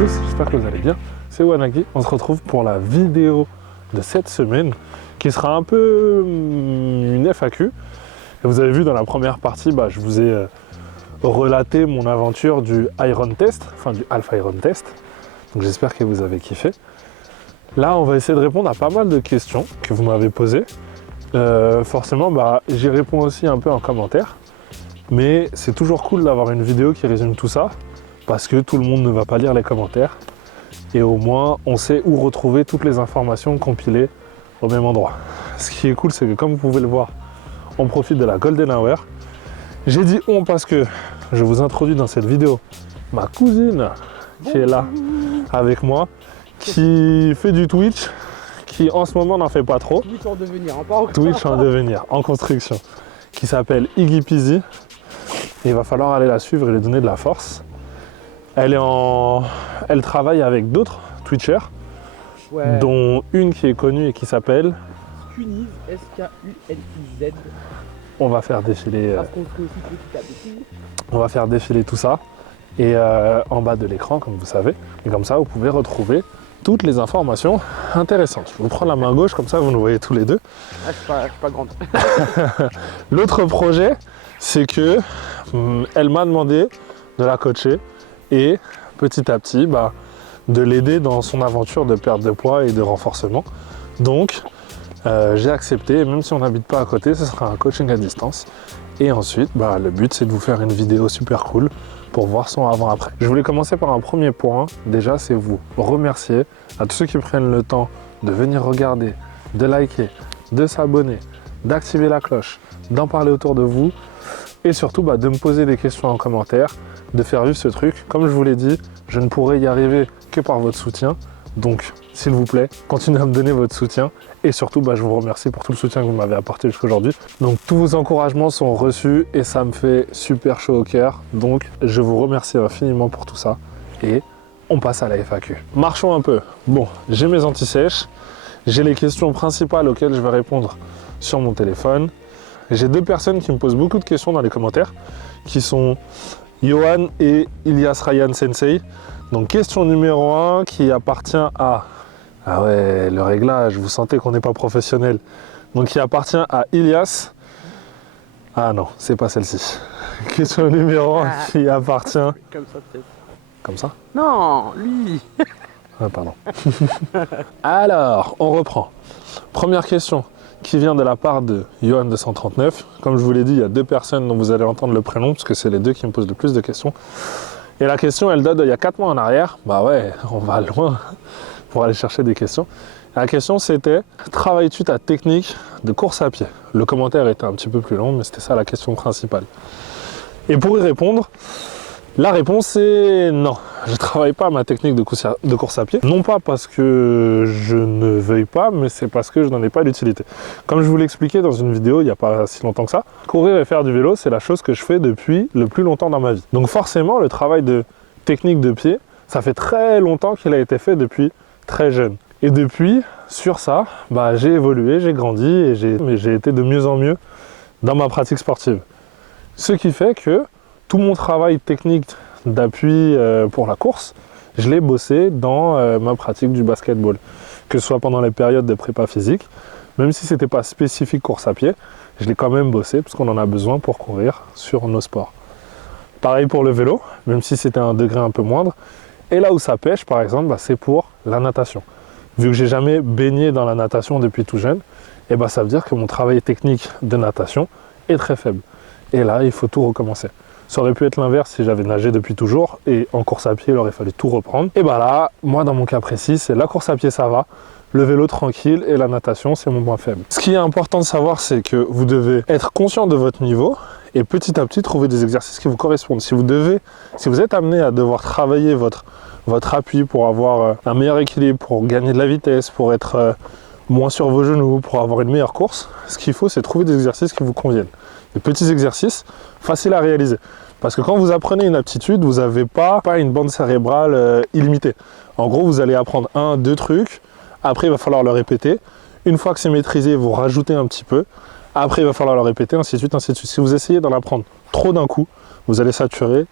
tous, j'espère que vous allez bien. C'est Wanagi, on se retrouve pour la vidéo de cette semaine qui sera un peu une FAQ. Et vous avez vu dans la première partie, je vous ai relaté mon aventure du Iron Test, enfin du Alpha Iron Test. Donc j'espère que vous avez kiffé. Là, on va essayer de répondre à pas mal de questions que vous m'avez posées. Forcément, j'y réponds aussi un peu en commentaire. Mais c'est toujours cool d'avoir une vidéo qui résume tout ça, parce que tout le monde ne va pas lire les commentaires. Et au moins, on sait où retrouver toutes les informations compilées au même endroit. Ce qui est cool, c'est que comme vous pouvez le voir, on profite de la Golden Hour. J'ai dit on parce que je vous introduis dans cette vidéo ma cousine qui est là avec moi, qui fait du Twitch, qui en ce moment n'en fait pas trop. Twitch en devenir, hein, pas encore. Twitch en devenir, en construction, qui s'appelle Iggy Peasy. Et il va falloir aller la suivre et lui donner de la force. Elle travaille avec d'autres Twitchers, Ouais. dont une qui est connue et qui s'appelle Skuniz, S-K-U-N-I-Z. On va faire défiler, Parce qu'on fait aussi petit à petit. on va faire défiler tout ça. Et en bas de l'écran, comme vous savez. Et comme ça, vous pouvez retrouver toutes les informations intéressantes. Je vous prends la main gauche, comme ça vous nous voyez tous les deux. Ah, je suis pas grande. L'autre projet, c'est que elle m'a demandé de la coacher et petit à petit de l'aider dans son aventure de perte de poids et de renforcement. Donc j'ai accepté, et même si on n'habite pas à côté, ce sera un coaching à distance. Et ensuite, le but c'est de vous faire une vidéo super cool pour voir son avant-après. Je voulais commencer par un premier point. Déjà, c'est vous remercier à tous ceux qui prennent le temps de venir regarder, de liker, de s'abonner, d'activer la cloche, d'en parler autour de vous et surtout de me poser des questions en commentaire, de faire vivre ce truc. Comme je vous l'ai dit, je ne pourrai y arriver que par votre soutien. Donc, s'il vous plaît, continuez à me donner votre soutien. Et surtout, je vous remercie pour tout le soutien que vous m'avez apporté jusqu'à aujourd'hui. Donc, tous vos encouragements sont reçus et ça me fait super chaud au cœur. Donc, je vous remercie infiniment pour tout ça. Et on passe à la FAQ. Marchons un peu. Bon, j'ai mes anti-sèches. J'ai les questions principales auxquelles je vais répondre sur mon téléphone. J'ai deux personnes qui me posent beaucoup de questions dans les commentaires, qui sont Johan et Ilias Ryan Sensei. Donc question numéro 1 qui appartient à... Ah ouais, le réglage, vous sentez qu'on n'est pas professionnel. Donc qui appartient à Ilias. Ah non, c'est pas celle-ci. Question numéro 1 qui appartient... Comme ça, peut-être. Comme ça? Non, lui. Ah pardon. Alors, on reprend. Première question qui vient de la part de Johan 239. Comme je vous l'ai dit, il y a deux personnes dont vous allez entendre le prénom, parce que c'est les deux qui me posent le plus de questions. Et la question, elle date d'il y a 4 mois en arrière. Ouais, on va loin pour aller chercher des questions. La question, c'était, travailles-tu ta technique de course à pied? Le commentaire était un petit peu plus long, mais c'était ça la question principale. Et pour y répondre, la réponse est non. Je ne travaille pas ma technique de course à pied. Non pas parce que je ne veuille pas, mais c'est parce que je n'en ai pas l'utilité. Comme je vous l'ai expliqué dans une vidéo il n'y a pas si longtemps que ça, courir et faire du vélo, c'est la chose que je fais depuis le plus longtemps dans ma vie. Donc forcément, le travail de technique de pied, ça fait très longtemps qu'il a été fait depuis très jeune. Et depuis, sur ça, j'ai évolué, j'ai grandi et j'ai été de mieux en mieux dans ma pratique sportive. Ce qui fait que tout mon travail technique d'appui pour la course, je l'ai bossé dans ma pratique du basketball. Que ce soit pendant les périodes de prépa physique, même si ce n'était pas spécifique course à pied, je l'ai quand même bossé parce qu'on en a besoin pour courir sur nos sports. Pareil pour le vélo, même si c'était un degré un peu moindre. Et là où ça pêche, par exemple, c'est pour la natation. Vu que j'ai jamais baigné dans la natation depuis tout jeune, ça veut dire que mon travail technique de natation est très faible. Et là, il faut tout recommencer. Ça aurait pu être l'inverse si j'avais nagé depuis toujours et en course à pied, il aurait fallu tout reprendre. Et là, moi dans mon cas précis, c'est la course à pied, ça va, le vélo tranquille et la natation, c'est mon point faible. Ce qui est important de savoir, c'est que vous devez être conscient de votre niveau et petit à petit trouver des exercices qui vous correspondent. Si vous êtes amené à devoir travailler votre appui pour avoir un meilleur équilibre, pour gagner de la vitesse, pour être moins sur vos genoux, pour avoir une meilleure course, ce qu'il faut, c'est trouver des exercices qui vous conviennent. Des petits exercices faciles à réaliser. Parce que quand vous apprenez une aptitude, vous n'avez pas une bande cérébrale illimitée. En gros, vous allez apprendre 1, 2 trucs, après il va falloir le répéter. Une fois que c'est maîtrisé, vous rajoutez un petit peu. Après, il va falloir le répéter, ainsi de suite, ainsi de suite. Si vous essayez d'en apprendre trop d'un coup, vous allez saturer,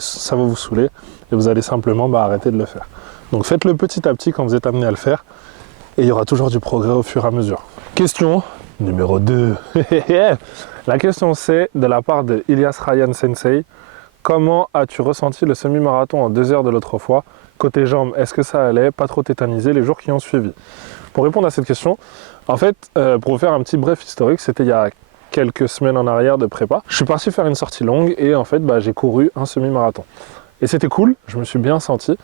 ça va vous saouler et vous allez simplement arrêter de le faire. Donc faites-le petit à petit quand vous êtes amené à le faire et il y aura toujours du progrès au fur et à mesure. Question numéro 2. La question c'est de la part de Ilias Ryan Sensei. Comment as-tu ressenti le semi-marathon en 2 heures de l'autre fois? Côté jambes, est-ce que ça allait? Pas trop tétanisé les jours qui ont suivi? Pour répondre à cette question, en fait, pour vous faire un petit bref historique, c'était il y a quelques semaines en arrière de prépa. Je suis parti faire une sortie longue et en fait, j'ai couru un semi-marathon. Et c'était cool, je me suis bien senti.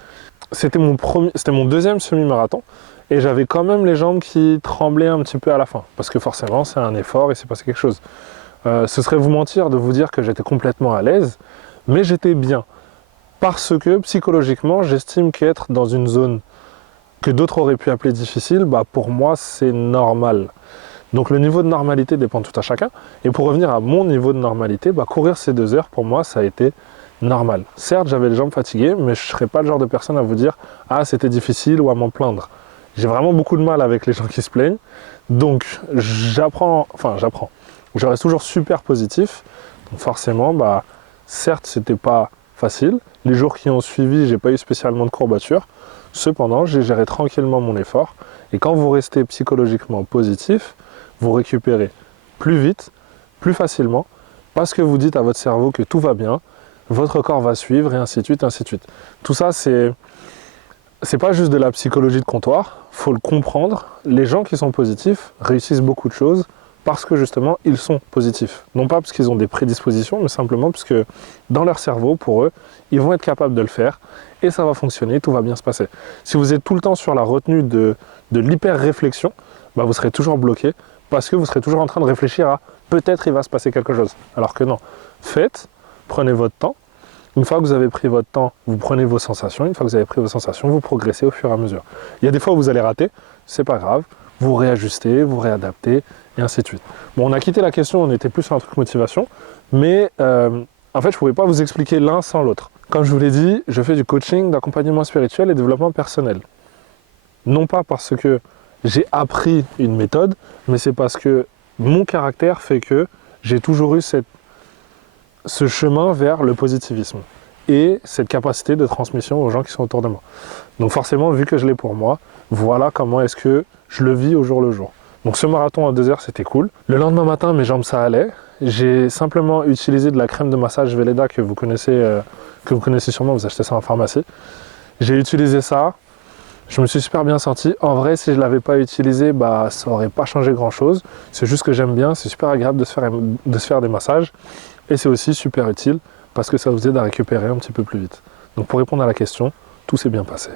C'était mon deuxième semi-marathon et j'avais quand même les jambes qui tremblaient un petit peu à la fin parce que forcément, c'est un effort et c'est passé quelque chose. Ce serait vous mentir de vous dire que j'étais complètement à l'aise, mais j'étais bien. Parce que psychologiquement, j'estime qu'être dans une zone que d'autres auraient pu appeler difficile, pour moi, c'est normal. Donc le niveau de normalité dépend tout à chacun. Et pour revenir à mon niveau de normalité, courir ces 2 heures, pour moi, ça a été normal. Certes, j'avais les jambes fatiguées, mais je ne serais pas le genre de personne à vous dire « Ah, c'était difficile » ou à m'en plaindre. J'ai vraiment beaucoup de mal avec les gens qui se plaignent. Donc j'apprends. Je reste toujours super positif. Donc forcément, certes, c'était pas facile. Les jours qui ont suivi, j'ai pas eu spécialement de courbatures. Cependant, j'ai géré tranquillement mon effort. Et quand vous restez psychologiquement positif, vous récupérez plus vite, plus facilement, parce que vous dites à votre cerveau que tout va bien, votre corps va suivre, et ainsi de suite, ainsi de suite. Tout ça, c'est pas juste de la psychologie de comptoir, faut le comprendre. Les gens qui sont positifs réussissent beaucoup de choses parce que justement, ils sont positifs. Non pas parce qu'ils ont des prédispositions, mais simplement parce que dans leur cerveau, pour eux, ils vont être capables de le faire et ça va fonctionner, tout va bien se passer. Si vous êtes tout le temps sur la retenue de l'hyper-réflexion, vous serez toujours bloqué parce que vous serez toujours en train de réfléchir à peut-être il va se passer quelque chose. Alors que non, faites, prenez votre temps. Une fois que vous avez pris votre temps, vous prenez vos sensations. Une fois que vous avez pris vos sensations, vous progressez au fur et à mesure. Il y a des fois où vous allez rater, c'est pas grave. Vous réajustez, vous réadaptez, et ainsi de suite. Bon, on a quitté la question, on était plus sur un truc motivation, mais en fait, je ne pouvais pas vous expliquer l'un sans l'autre. Comme je vous l'ai dit, je fais du coaching, d'accompagnement spirituel et développement personnel. Non pas parce que j'ai appris une méthode, mais c'est parce que mon caractère fait que j'ai toujours eu ce chemin vers le positivisme et cette capacité de transmission aux gens qui sont autour de moi. Donc forcément, vu que je l'ai pour moi, voilà comment est-ce que je le vis au jour le jour. Donc ce marathon à 2 heures, c'était cool. Le lendemain matin, mes jambes, ça allait. J'ai simplement utilisé de la crème de massage Velleda que vous connaissez sûrement, vous achetez ça en pharmacie. J'ai utilisé ça, je me suis super bien senti. En vrai, si je ne l'avais pas utilisé, ça n'aurait pas changé grand-chose. C'est juste que j'aime bien, c'est super agréable de se faire des massages. Et c'est aussi super utile parce que ça vous aide à récupérer un petit peu plus vite. Donc pour répondre à la question, tout s'est bien passé.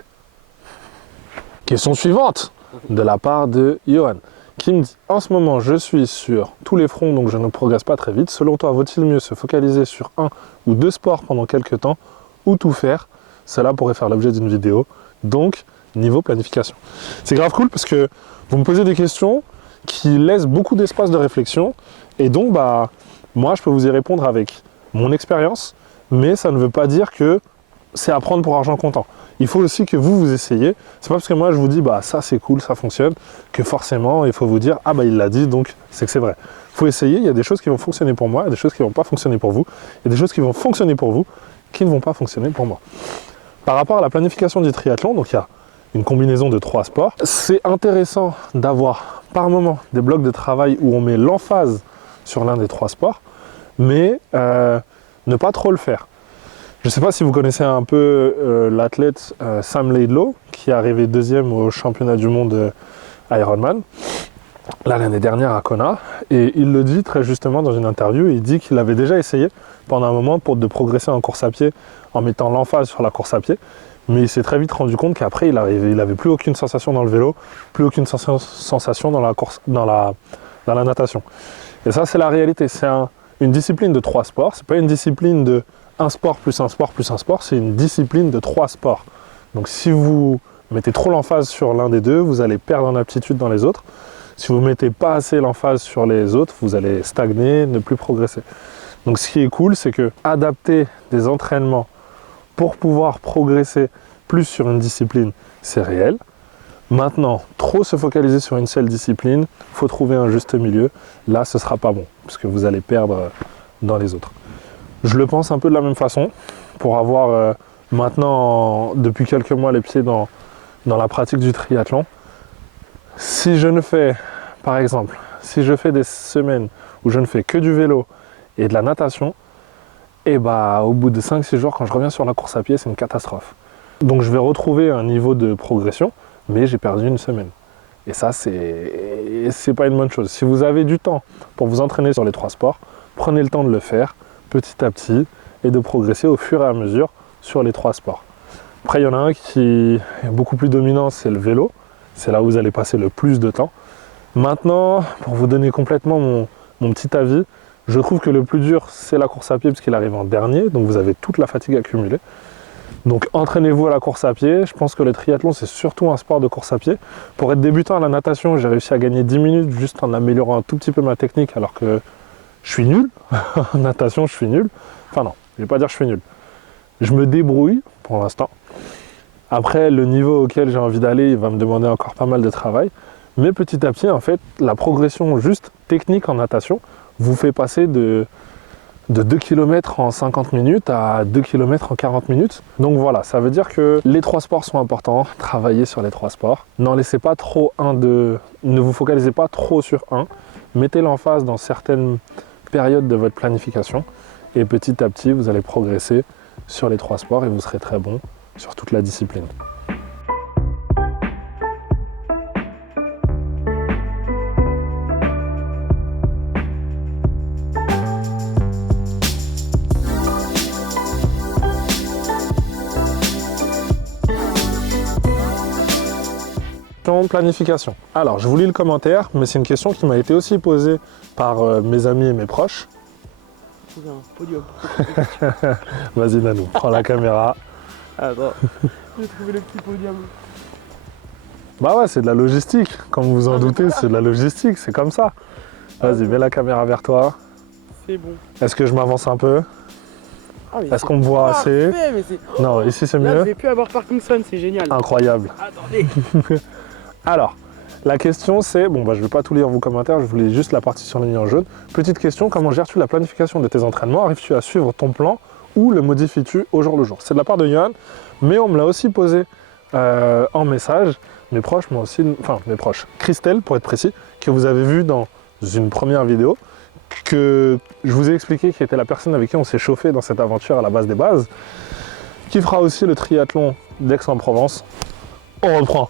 Question suivante de la part de Johan qui me dit: en ce moment je suis sur tous les fronts donc je ne progresse pas très vite. Selon toi, vaut-il mieux se focaliser sur 1 ou 2 sports pendant quelques temps ou tout faire? Cela pourrait faire l'objet d'une vidéo. Donc niveau planification. C'est grave cool parce que vous me posez des questions qui laissent beaucoup d'espace de réflexion et donc moi je peux vous y répondre avec mon expérience, mais ça ne veut pas dire que c'est à prendre pour argent comptant. Il faut aussi que vous essayez. C'est pas parce que moi je vous dis ça c'est cool, ça fonctionne, que forcément il faut vous dire il l'a dit donc c'est que c'est vrai. Il faut essayer, il y a des choses qui vont fonctionner pour moi, il y a des choses qui ne vont pas fonctionner pour vous, il y a des choses qui vont fonctionner pour vous, qui ne vont pas fonctionner pour moi. Par rapport à la planification du triathlon, donc il y a une combinaison de 3 sports. C'est intéressant d'avoir par moment des blocs de travail où on met l'emphase sur l'un des 3 sports, mais ne pas trop le faire. Je ne sais pas si vous connaissez un peu l'athlète Sam Laidlow, qui est arrivé 2e au championnat du monde Ironman, l'année dernière à Kona, et il le dit très justement dans une interview, il dit qu'il avait déjà essayé pendant un moment de progresser en course à pied en mettant l'emphase sur la course à pied, mais il s'est très vite rendu compte qu'après il n'avait plus aucune sensation dans le vélo, plus aucune sensation dans la course, dans la natation. Et ça c'est la réalité, c'est une discipline de 3 sports, c'est pas une discipline de un sport plus un sport plus un sport, c'est une discipline de 3 sports. Donc si vous mettez trop l'emphase sur l'un des deux, vous allez perdre en aptitude dans les autres. Si vous ne mettez pas assez l'emphase sur les autres, vous allez stagner, ne plus progresser. Donc ce qui est cool, c'est que adapter des entraînements pour pouvoir progresser plus sur une discipline, c'est réel. Maintenant, trop se focaliser sur une seule discipline, il faut trouver un juste milieu. Là, ce ne sera pas bon, parce que vous allez perdre dans les autres. Je le pense un peu de la même façon, pour avoir maintenant, depuis quelques mois, les pieds dans la pratique du triathlon. Si je ne fais, par exemple, si je fais des semaines où je ne fais que du vélo et de la natation, et bah au bout de 5-6 jours, quand je reviens sur la course à pied, c'est une catastrophe. Donc je vais retrouver un niveau de progression, mais j'ai perdu une semaine. Et ça, c'est pas une bonne chose. Si vous avez du temps pour vous entraîner sur les 3 sports, prenez le temps de le faire petit à petit et de progresser au fur et à mesure sur les 3 sports. Après, il y en a un qui est beaucoup plus dominant, c'est le vélo. C'est là où vous allez passer le plus de temps. Maintenant, pour vous donner complètement mon petit avis, je trouve que le plus dur, c'est la course à pied, puisqu'il arrive en dernier, donc vous avez toute la fatigue accumulée. Donc entraînez-vous à la course à pied. Je pense que le triathlon, c'est surtout un sport de course à pied. Pour être débutant à la natation, j'ai réussi à gagner 10 minutes juste en améliorant un tout petit peu ma technique, alors que je suis nul. En natation, je suis nul. Enfin non, je ne vais pas dire que je suis nul. Je me débrouille pour l'instant. Après, le niveau auquel j'ai envie d'aller, il va me demander encore pas mal de travail. Mais petit à petit, en fait, la progression juste technique en natation vous fait passer de 2 km en 50 minutes à 2 km en 40 minutes. Donc voilà, ça veut dire que les 3 sports sont importants. Travaillez sur les 3 sports. N'en laissez pas trop ne vous focalisez pas trop sur un. Mettez l'emphase dans certaines périodes de votre planification. Et petit à petit, vous allez progresser sur les 3 sports et vous serez très bon sur toute la discipline. Planification. Alors, je vous lis le commentaire, mais c'est une question qui m'a été aussi posée par mes amis et mes proches. Trouver un podium. Vas-y Nanou, prends la caméra. Attends, j'ai trouvé le petit podium. Bah ouais, c'est de la logistique, comme vous en doutez, c'est de la logistique, c'est comme ça. Vas-y, mets la caméra vers toi. C'est bon. Est-ce que je m'avance un peu? Est-ce qu'on me voit assez? Non, ici c'est Là, mieux. je vais plus avoir Parkinson, c'est génial. Incroyable. Attendez. Alors, la question c'est, bon bah je vais pas tout lire vos commentaires, je voulais juste la partie surlignée en jaune. Petite question, comment gères-tu la planification de tes entraînements? Arrives-tu à suivre ton plan ou le modifies-tu au jour le jour? C'est de la part de Johan, mais on me l'a aussi posé en message. Mes proches m'ont aussi, enfin mes proches, Christelle pour être précis, que vous avez vu dans une première vidéo, que je vous ai expliqué qui était la personne avec qui on s'est chauffé dans cette aventure à la base des bases, qui fera aussi le triathlon d'Aix-en-Provence. On reprend.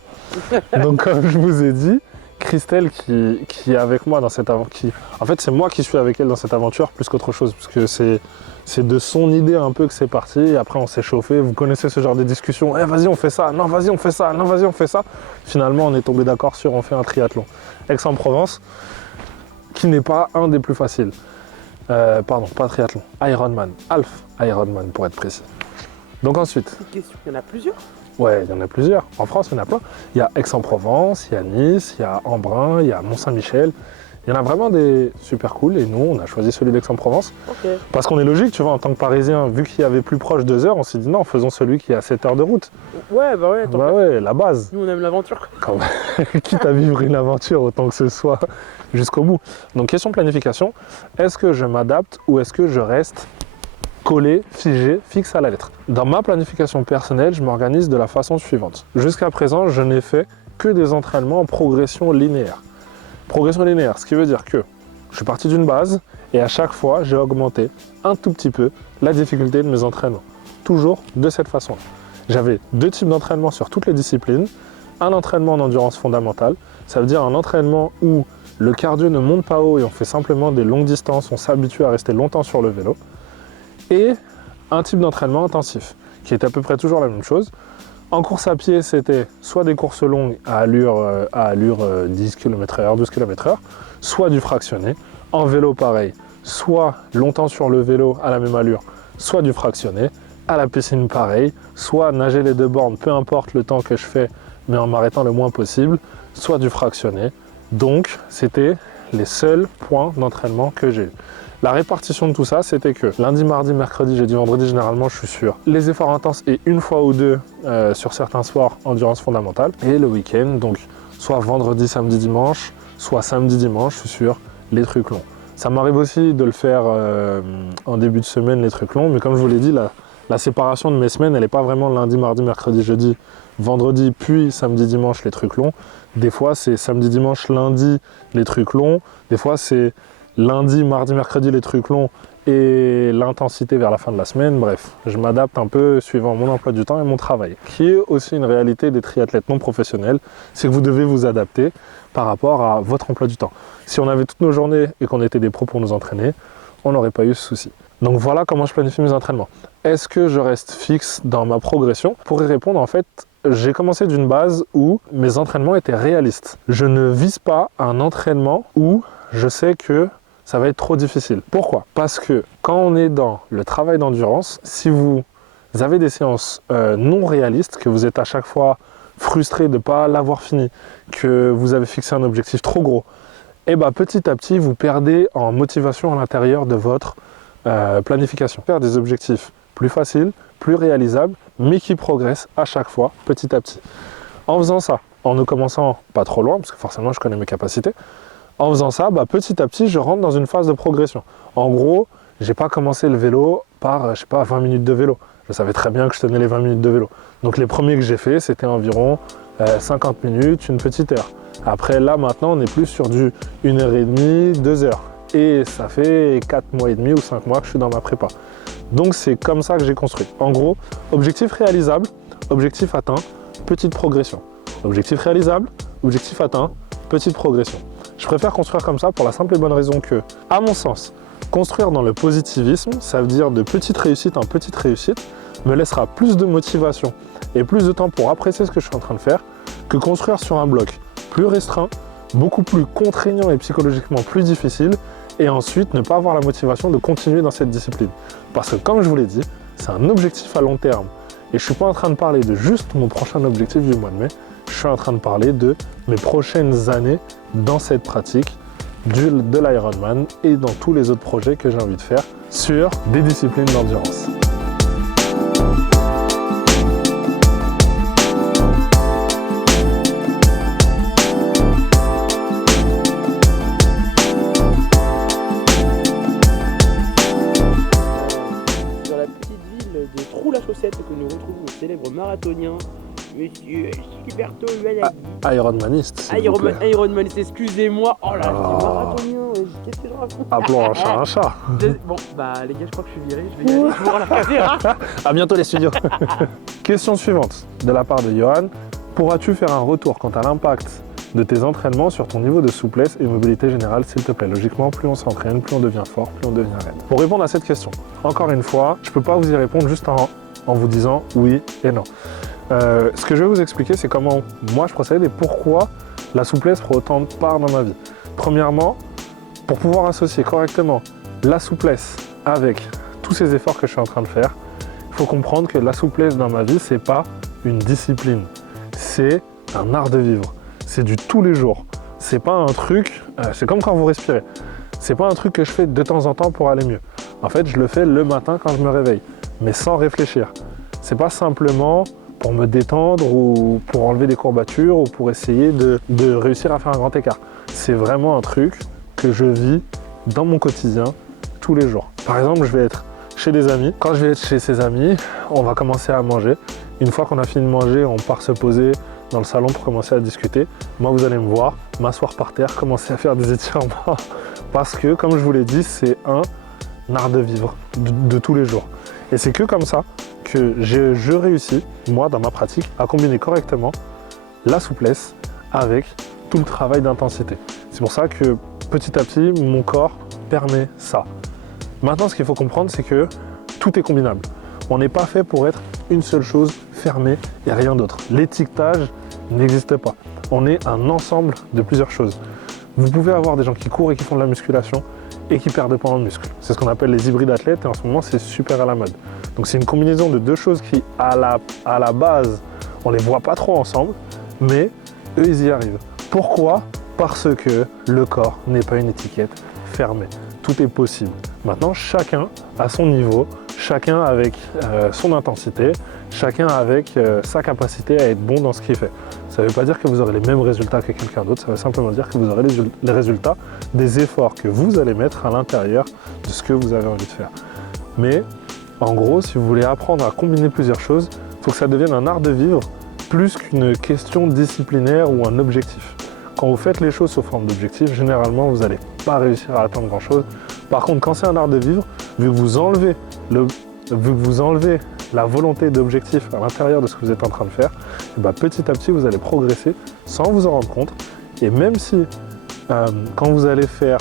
Donc comme je vous ai dit, Christelle qui est avec moi dans cette aventure, en fait c'est moi qui suis avec elle dans cette aventure plus qu'autre chose, parce que c'est de son idée un peu que c'est parti, et après on s'est chauffé, vous connaissez ce genre de discussion, vas-y on fait ça, non vas-y on fait ça, non vas-y on fait ça. Finalement on est tombé d'accord sur on fait un triathlon. Aix-en-Provence, qui n'est pas un des plus faciles. Pardon, pas triathlon, Ironman, Half Ironman pour être précis. Donc ensuite... Petite question, il y en a plusieurs? Ouais, il y en a plusieurs. En France, il y en a plein. Il y a Aix-en-Provence, il y a Nice, il y a Embrun, il y a Mont-Saint-Michel. Il y en a vraiment des super cool. Et nous, on a choisi celui d'Aix-en-Provence. Okay. Parce qu'on est logique, tu vois, en tant que Parisien, vu qu'il y avait plus proche 2 heures, on s'est dit non, faisons celui qui est à 7 heures de route. Ouais, bah ouais. Bah ouais, la base. Nous, on aime l'aventure. Quitte à vivre une aventure, autant que ce soit jusqu'au bout. Donc, question planification. Est-ce que je m'adapte ou est-ce que je reste collé, figé, fixe à la lettre? Dans ma planification personnelle, je m'organise de la façon suivante. Jusqu'à présent, je n'ai fait que des entraînements en progression linéaire. Progression linéaire, ce qui veut dire que je suis parti d'une base et à chaque fois, j'ai augmenté un tout petit peu la difficulté de mes entraînements. Toujours de cette façon-là. J'avais 2 types d'entraînement sur toutes les disciplines. Un entraînement en endurance fondamentale, ça veut dire un entraînement où le cardio ne monte pas haut et on fait simplement des longues distances, on s'habitue à rester longtemps sur le vélo. Et un type d'entraînement intensif, qui est à peu près toujours la même chose. En course à pied, c'était soit des courses longues à allure 10 km/h, 12 km/h, soit du fractionné. En vélo, pareil, soit longtemps sur le vélo à la même allure, soit du fractionné. À la piscine, pareil, soit nager les 2 bornes, peu importe le temps que je fais, mais en m'arrêtant le moins possible, soit du fractionné. Donc, c'était les seuls points d'entraînement que j'ai eu. La répartition de tout ça, c'était que lundi, mardi, mercredi, jeudi, vendredi, généralement, je suis sur les efforts intenses et une fois ou deux sur certains sports, endurance fondamentale. Et le week-end, donc soit vendredi, samedi, dimanche, soit samedi, dimanche, je suis sur les trucs longs. Ça m'arrive aussi de le faire en début de semaine, les trucs longs, mais comme je vous l'ai dit, la séparation de mes semaines, elle n'est pas vraiment lundi, mardi, mercredi, jeudi, vendredi, puis samedi, dimanche, les trucs longs. Des fois, c'est samedi, dimanche, lundi, les trucs longs. Des fois, c'est lundi, mardi, mercredi, les trucs longs et l'intensité vers la fin de la semaine. Bref, je m'adapte un peu suivant mon emploi du temps et mon travail. Qui est aussi une réalité des triathlètes non professionnels, c'est que vous devez vous adapter par rapport à votre emploi du temps. Si on avait toutes nos journées et qu'on était des pros pour nous entraîner, on n'aurait pas eu ce souci. Donc voilà comment je planifie mes entraînements. Est-ce que je reste fixe dans ma progression? Pour y répondre, en fait, j'ai commencé d'une base où mes entraînements étaient réalistes. Je ne vise pas un entraînement où je sais que ça va être trop difficile. Pourquoi? Parce que quand on est dans le travail d'endurance, si vous avez des séances non réalistes, que vous êtes à chaque fois frustré de ne pas l'avoir fini, que vous avez fixé un objectif trop gros, et bien petit à petit, vous perdez en motivation à l'intérieur de votre planification. Faire des objectifs plus faciles, plus réalisables, mais qui progressent à chaque fois, petit à petit. En faisant ça, en ne commençant pas trop loin, parce que forcément je connais mes capacités, en faisant ça, petit à petit, je rentre dans une phase de progression. En gros, j'ai pas commencé le vélo par, 20 minutes de vélo. Je savais très bien que je tenais les 20 minutes de vélo. Donc les premiers que j'ai fait, c'était environ 50 minutes, une petite heure. Après, là, maintenant, on est plus sur du 1h30, 2 heures. Et ça fait 4 mois et demi ou 5 mois que je suis dans ma prépa. Donc c'est comme ça que j'ai construit. En gros, objectif réalisable, objectif atteint, petite progression. Objectif réalisable, objectif atteint, petite progression. Je préfère construire comme ça pour la simple et bonne raison que, à mon sens, construire dans le positivisme, ça veut dire de petite réussite en petite réussite, me laissera plus de motivation et plus de temps pour apprécier ce que je suis en train de faire que construire sur un bloc plus restreint, beaucoup plus contraignant et psychologiquement plus difficile, et ensuite ne pas avoir la motivation de continuer dans cette discipline. Parce que comme je vous l'ai dit, c'est un objectif à long terme. Et je ne suis pas en train de parler de juste mon prochain objectif du mois de mai, je suis en train de parler de mes prochaines années dans cette pratique de l'Ironman et dans tous les autres projets que j'ai envie de faire sur des disciplines d'endurance. Dans la petite ville de Trou-la-Chaussette que nous retrouvons le célèbre marathonien Monsieur Gilberto Luanaghi. Ironmaniste, s'il vous plaît. Ironmaniste, excusez-moi. Oh là, je Ah. dis marathonien, qu'est-ce que je raconte? Appelons un chat un chat. Bon, bah les gars, je crois que je suis viré, je vais y aller, je vais voir la caméra. À bientôt les studios. Question suivante de la part de Johan. Pourras-tu faire un retour quant à l'impact de tes entraînements sur ton niveau de souplesse et mobilité générale, s'il te plaît? Logiquement, plus on s'entraîne, plus on devient fort, plus on devient raide. Pour répondre à cette question, encore une fois, je ne peux pas vous y répondre juste en vous disant oui et non. Ce que je vais vous expliquer, c'est comment moi je procède et pourquoi la souplesse prend autant de part dans ma vie. Premièrement, pour pouvoir associer correctement la souplesse avec tous ces efforts que je suis en train de faire, il faut comprendre que la souplesse dans ma vie, c'est pas une discipline, c'est un art de vivre, c'est du tous les jours. C'est pas un truc, c'est comme quand vous respirez. C'est pas un truc que je fais de temps en temps pour aller mieux. En fait, je le fais le matin quand je me réveille, mais sans réfléchir. C'est pas simplement pour me détendre ou pour enlever des courbatures ou pour essayer de réussir à faire un grand écart. C'est vraiment un truc que je vis dans mon quotidien tous les jours. Par exemple, je vais être chez des amis. Quand je vais être chez ces amis, on va commencer à manger. Une fois qu'on a fini de manger, on part se poser dans le salon pour commencer à discuter. Moi, vous allez me voir m'asseoir par terre, commencer à faire des étirements. Parce que, comme je vous l'ai dit, c'est un art de vivre de tous les jours. Et c'est que comme ça que je réussis, moi, dans ma pratique, à combiner correctement la souplesse avec tout le travail d'intensité. C'est pour ça que, petit à petit, mon corps permet ça. Maintenant, ce qu'il faut comprendre, c'est que tout est combinable. On n'est pas fait pour être une seule chose fermée et rien d'autre. L'étiquetage n'existe pas. On est un ensemble de plusieurs choses. Vous pouvez avoir des gens qui courent et qui font de la musculation et qui perdent pas en muscle. C'est ce qu'on appelle les hybrides athlètes et en ce moment, c'est super à la mode. Donc c'est une combinaison de deux choses qui, à la base, on les voit pas trop ensemble, mais eux, ils y arrivent. Pourquoi? Parce que le corps n'est pas une étiquette fermée. Tout est possible. Maintenant, chacun à son niveau, chacun avec son intensité, chacun avec sa capacité à être bon dans ce qu'il fait. Ça ne veut pas dire que vous aurez les mêmes résultats que quelqu'un d'autre, ça veut simplement dire que vous aurez les résultats des efforts que vous allez mettre à l'intérieur de ce que vous avez envie de faire. Mais en gros, si vous voulez apprendre à combiner plusieurs choses, il faut que ça devienne un art de vivre plus qu'une question disciplinaire ou un objectif. Quand vous faites les choses sous forme d'objectif, généralement, vous n'allez pas réussir à atteindre grand-chose. Par contre, quand c'est un art de vivre, vu que vous enlevez la volonté d'objectif à l'intérieur de ce que vous êtes en train de faire, et ben, petit à petit, vous allez progresser sans vous en rendre compte. Et même si, quand vous allez faire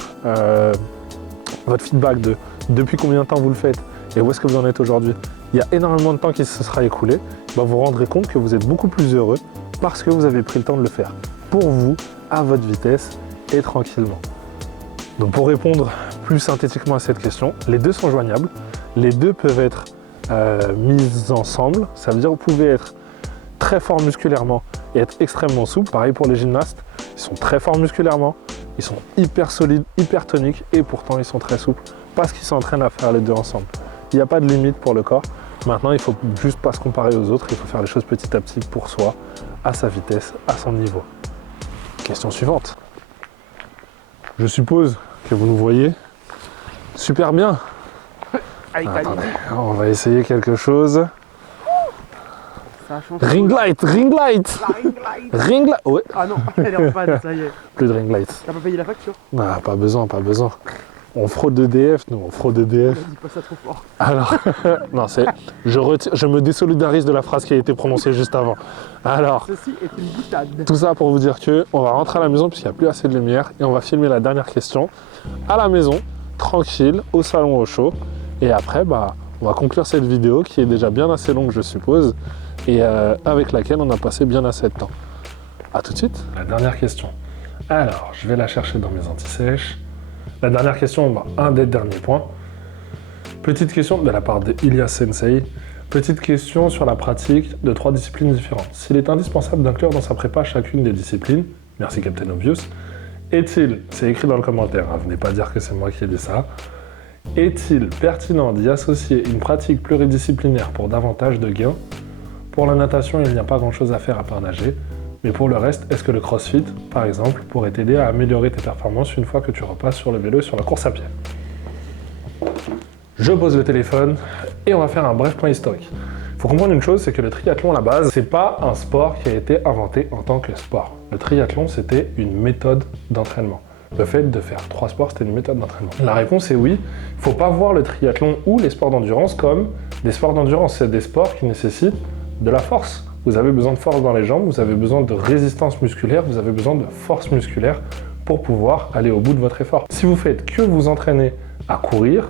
votre feedback de depuis combien de temps vous le faites et où est-ce que vous en êtes aujourd'hui, il y a énormément de temps qui se sera écoulé, ben, vous vous rendrez compte que vous êtes beaucoup plus heureux parce que vous avez pris le temps de le faire. Pour vous, à votre vitesse et tranquillement. Donc pour répondre plus synthétiquement à cette question, les deux sont joignables, les deux peuvent être mis ensemble, ça veut dire que vous pouvez être très fort musculairement et être extrêmement souple. Pareil pour les gymnastes, ils sont très forts musculairement, ils sont hyper solides, hyper toniques et pourtant ils sont très souples parce qu'ils s'entraînent à faire les deux ensemble. Il n'y a pas de limite pour le corps. Maintenant, il ne faut juste pas se comparer aux autres, il faut faire les choses petit à petit pour soi, à sa vitesse, à son niveau. Question suivante. Je suppose que vous nous voyez super bien. Attendez, on va essayer quelque chose. Ça a changé. Ring light, ring light, La ring light. ring light. Ouais, Ah non, elle est en panne, ça y est. plus de ring light. T'as pas payé la facture? Ah, pas besoin, pas besoin. On fraude EDF, nous, on fraude EDF. Dis pas ça trop fort. Alors, non, je me désolidarise de la phrase qui a été prononcée juste avant. Alors, Ceci est une boutade. tout ça pour vous dire que on va rentrer à la maison puisqu'il n'y a plus assez de lumière et on va filmer la dernière question à la maison, tranquille, au salon au chaud. Et après, bah, on va conclure cette vidéo qui est déjà bien assez longue, je suppose, et avec laquelle on a passé bien assez de temps. A tout de suite. La dernière question. Alors, je vais la chercher dans mes anti-sèches. La dernière question, bah, un des derniers points. Petite question de la part de Ilias Sensei. Petite question sur la pratique de 3 disciplines différentes. S'il est indispensable d'inclure dans sa prépa chacune des disciplines, merci Captain Obvious, est-il, c'est écrit dans le commentaire, hein, venez pas dire que c'est moi qui ai dit ça, est-il pertinent d'y associer une pratique pluridisciplinaire pour davantage de gains? Pour la natation, il n'y a pas grand-chose à faire à part nager, mais pour le reste, est-ce que le crossfit, par exemple, pourrait t'aider à améliorer tes performances une fois que tu repasses sur le vélo et sur la course à pied? Je pose le téléphone et on va faire un bref point historique. Il faut comprendre une chose, c'est que le triathlon à la base, c'est pas un sport qui a été inventé en tant que sport. Le triathlon, c'était une méthode d'entraînement. Le fait de faire 3 sports, c'était une méthode d'entraînement. La réponse est oui. Il ne faut pas voir le triathlon ou les sports d'endurance comme des sports d'endurance. C'est des sports qui nécessitent de la force. Vous avez besoin de force dans les jambes, vous avez besoin de résistance musculaire, vous avez besoin de force musculaire pour pouvoir aller au bout de votre effort. Si vous faites que vous entraîner à courir,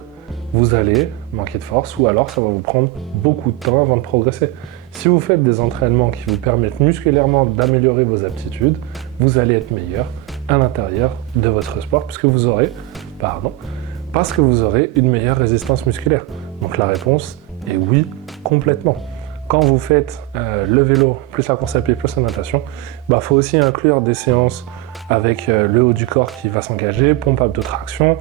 vous allez manquer de force ou alors ça va vous prendre beaucoup de temps avant de progresser. Si vous faites des entraînements qui vous permettent musculairement d'améliorer vos aptitudes, vous allez être meilleur à l'intérieur de votre sport parce que vous aurez une meilleure résistance musculaire. Donc la réponse est oui, complètement. Quand vous faites le vélo, plus la course à pied, plus la natation, il faut aussi inclure des séances avec le haut du corps qui va s'engager, pompe abdo-traction,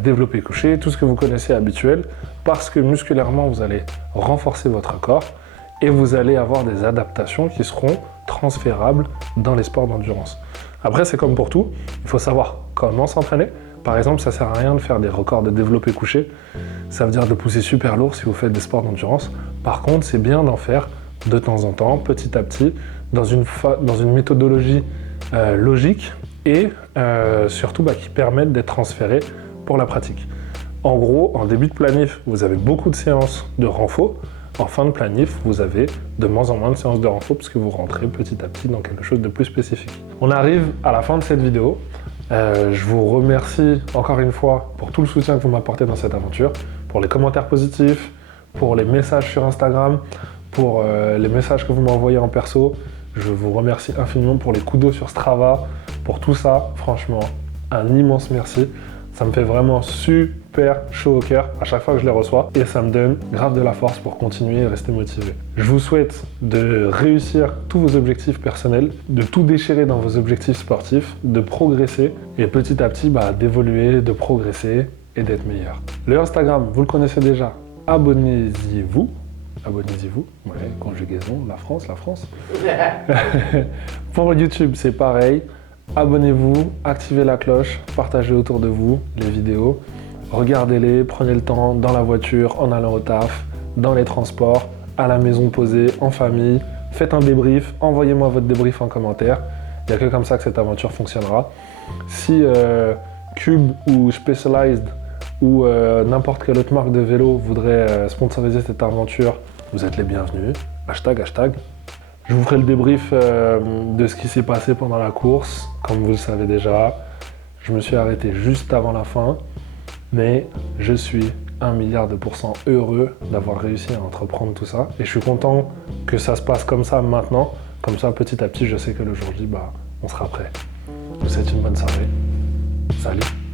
développé couché, tout ce que vous connaissez habituel, parce que musculairement, vous allez renforcer votre corps et vous allez avoir des adaptations qui seront transférables dans les sports d'endurance. Après, c'est comme pour tout, il faut savoir comment s'entraîner. Par exemple, ça ne sert à rien de faire des records de développé couché, ça veut dire de pousser super lourd si vous faites des sports d'endurance. Par contre, c'est bien d'en faire de temps en temps, petit à petit, dans une méthodologie logique et surtout qui permettent d'être transférés pour la pratique. En gros, en début de planif, vous avez beaucoup de séances de renfo. En fin de planif, vous avez de moins en moins de séances de renfo parce que vous rentrez petit à petit dans quelque chose de plus spécifique. On arrive à la fin de cette vidéo. Je vous remercie encore une fois pour tout le soutien que vous m'apportez dans cette aventure, pour les commentaires positifs, pour les messages sur Instagram, pour les messages que vous m'envoyez en perso. Je vous remercie infiniment pour les coups d'eau sur Strava, pour tout ça. Franchement, un immense merci. Ça me fait vraiment super chaud au cœur à chaque fois que je les reçois et ça me donne grave de la force pour continuer et rester motivé. Je vous souhaite de réussir tous vos objectifs personnels, de tout déchirer dans vos objectifs sportifs, de progresser et petit à petit d'évoluer, de progresser et d'être meilleur. Le Instagram, vous le connaissez déjà, abonnez-vous. Abonnez-vous, ouais, conjugaison, la France. Pour YouTube, c'est pareil. Abonnez-vous, activez la cloche, partagez autour de vous les vidéos. Regardez-les, prenez le temps dans la voiture, en allant au taf, dans les transports, à la maison posée, en famille. Faites un débrief, envoyez-moi votre débrief en commentaire. Il n'y a que comme ça que cette aventure fonctionnera. Si Cube ou Specialized ou n'importe quelle autre marque de vélo voudrait sponsoriser cette aventure, vous êtes les bienvenus. Hashtag. Je vous ferai le débrief de ce qui s'est passé pendant la course. Comme vous le savez déjà, je me suis arrêté juste avant la fin, mais je suis 1 milliard de % heureux d'avoir réussi à entreprendre tout ça. Et je suis content que ça se passe comme ça maintenant. Comme ça, petit à petit, je sais que le jour J, on sera prêt. Je vous souhaite une bonne soirée. Salut!